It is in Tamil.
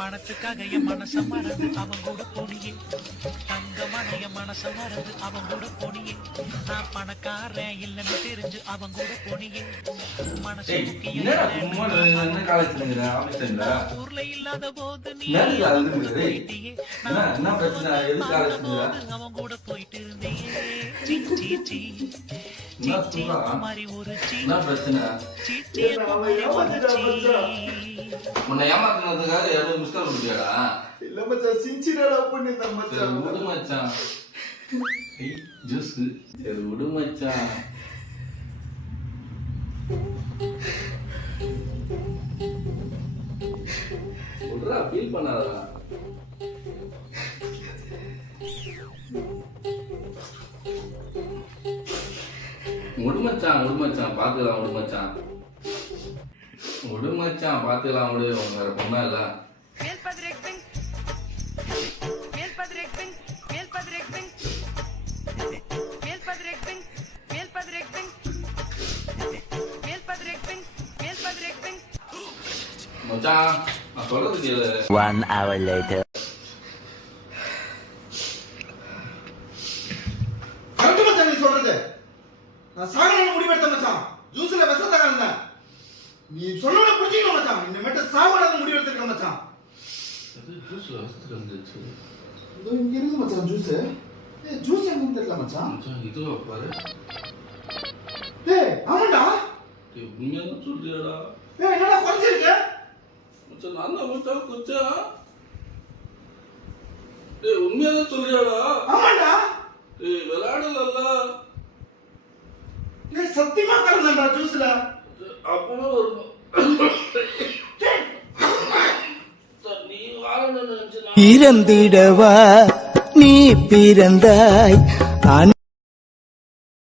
பணத்துக்காக என் மனச மறந்து அவன் கூட போனியே, தங்கமான என் மனச மறந்து அவன் கூட போனியே, நான் பணக்காரன் இல்லைன்னு தெரிஞ்சு அவன் கூட போனியே, மனசு ஊர்ல இல்லாத போது நீ போயிட்டியே, அவன் கூட போயிட்டு இருந்தேன். மாதிரி ஒரு உன்னை ஏமாத்துனதுக்காக எவ்வளவு மிஸ்கால் கொடுத்தியாடா? இல்ல மச்சான், சின்சியரா பண்ணிருந்தேன் மச்சான். விடு மச்சான், ஜூஸ் சரி விடு மச்சான். விடுறா, ஃபீல் பண்ணாதடா. விடுமச்சான் பாத்துக்கலாம், விடுமச்சான் பாத்துக்கலாம், விடு. உங்க வேற பொண்ணா இல்ல. மச்சான் நான் சொல்றது கேளு. 1 hour later. கரெக்ட் மச்சான் நீ சொல்றது. நான் சாகணும்னு முடிவெடுத்தேன் மச்சான். ஜூஸ்ல விஷத்தை கலந்தேன். நீ சொன்னத புரிஞ்சுக்கணும் மச்சான். இனிமேட்டு சாகணும்னு முடிவெடுத்திருக்கேன் மச்சான். அது ஜூஸ்ல விஷத்தை கலந்துச்சு. இதோ இங்க இருக்கு மச்சான் ஜூஸ். ஜூஸ் என்னன்னு தெரியல மச்சான். மச்சான் இதுவா பாரு. ஆமாடா. உண்மையா சொல்றியாடா? என்னடா குறைஞ்சிருக்கு? மச்சான் நான் தான் மச்சான் குச்சா. உண்மையா சொல்றியாடா? ஆமாடா. விளையாடல. சத்தியமா கலந்தா ஜூஸ்ல. அப்பவே ஒரு நீ வாழணும்னு நினைச்சு பிறந்திடவா நீ பிறந்தாய்.